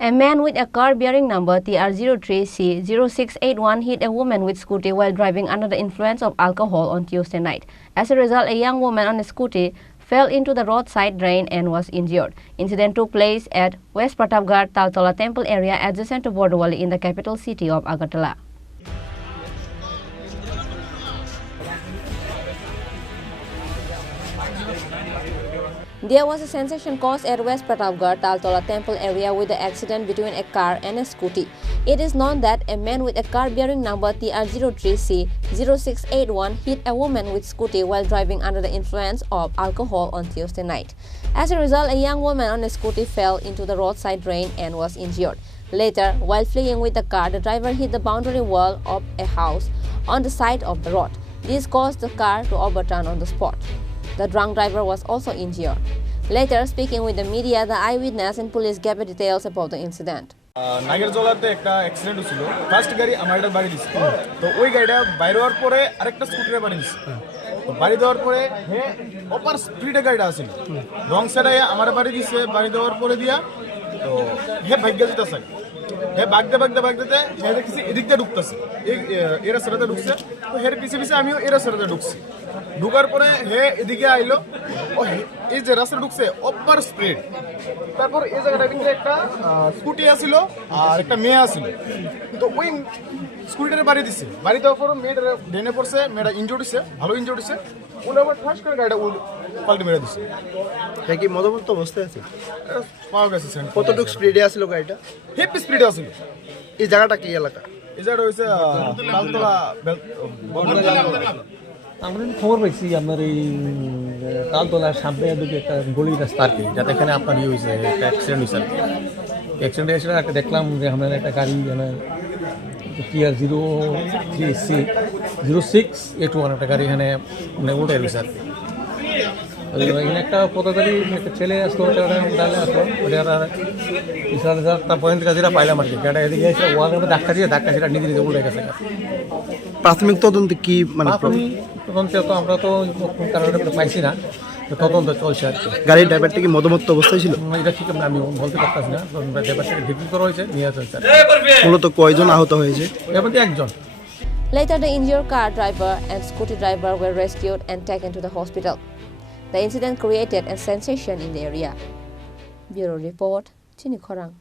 A man with a car bearing number TR03C0681 hit a woman with scooty while driving under the influence of alcohol on Tuesday night. As a result, a young woman on a scooty fell into the roadside drain and was injured. Incident took place at West Pratapgarh Taltola Temple area adjacent to Bordewali in the capital city of Agartala. There was a sensation caused at West Pratapgarh Taltola Temple area with the accident between a car and a scooty. It is known that a man with a car bearing number TR03C0681 hit a woman with scooty while driving under the influence of alcohol on Tuesday night. As a result, a young woman on a scooty fell into the roadside drain and was injured. Later, while fleeing with the car, the driver hit the boundary wall of a house on the side of the road. This caused the car to overturn on the spot. The drunk driver was also injured. Later, speaking with the media, the eyewitness and police gave details about the incident. নাগেরজলাতে একটা accident হয়েছিল। First গাড়ি আমারটা বাড়ি দিছে, তো ওই গাড়িটা বাইরে হওয়ার পরে আরেকটা স্কুটারে বাড়ি দিছে। তো বাড়ি দেওয়ার পরে হে অপার স্পিডে গাড়িটা আসছিল, রং সাইডে আমার বাড়ি দিছে। বাড়ি দেওয়ার পরে দিয়া তো হে ভাগ্য যেতেছে, হে বাগতে হে দেখছি এদিক দিয়ে ঢুকতেছে, এর রাস্তাতে ঢুকছে। তো হের পিছে আমিও এর রাস্তাতে ঢুকছি। ঢুকার পরে হে এদিকে আইলো, ও এই যে রাস্তা ঢুকছে অপার স্পিড। তারপর এই জায়গাটা কিন্তু একটা স্কুটি আসছিল আর একটা মেয়ে আসছিল। তো ওই স্কুটিটারে বাড়ি দিচ্ছে। বাড়ি দেওয়ার পর মেয়েটা ডেনে পড়ছে, মেয়েটা ইনজোর্ড হচ্ছে, ভালো ইনজোর্ড হচ্ছে। ওরা আবার ঠাস করে গাড়িটা পাল্টে মেরে দিচ্ছে। কি মদমত্ত অবস্থায় আছে? পাওয়া গেছে। কতটুকু স্পিডে আসছিল গাড়িটা? হেভি স্পিডে আসছিল। এই জায়গাটা কি এলাকা? এই জায়গাটা হচ্ছে তালতলা। আমরা খবর পাইছি আপনার এই তালতলার সামনে দুটো একটা গলি রাস্তা আর কি, যাতে এখানে আপনার ইয়ে হয়েছে, একটা অ্যাক্সিডেন্ট হয়েছে। অ্যাক্সিডেন্ট হয়েছিল একটা দেখলাম যে আপনার একটা গাড়ি TR03C0681 একটা গাড়ি এখানে মানে উঠে গেছে আর কি। এখানে একটা পথচারী একটা ছেলে আসলো, ডালে আসলো, তারপরে যেটা পাইলাম আর কি, গাড়িটা এদিকে এসে ওয়ালের মধ্যে ধাক্কা সেটা নিজে নিজে উঠে গেছে। প্রাথমিক তদন্তে কি মানে তদন্তে তো আমরা তো কারণে পাইছি না, তদন্ত চলছে আর কি। গাড়ির ড্রাইভারটা কি মদমত্ত অবস্থায় ছিল? এটা ঠিক আমি বলতে পারতাছি না। ড্রাইভারটাকে ভিত্তি করা হয়েছে, নিয়ে চলছে। মূলত কয়জন আহত হয়েছে? এর মধ্যে একজন। Later, the injured car driver and scooty driver were rescued and taken to the hospital. The incident created a sensation in the area. Bureau Report, Chini Khorang.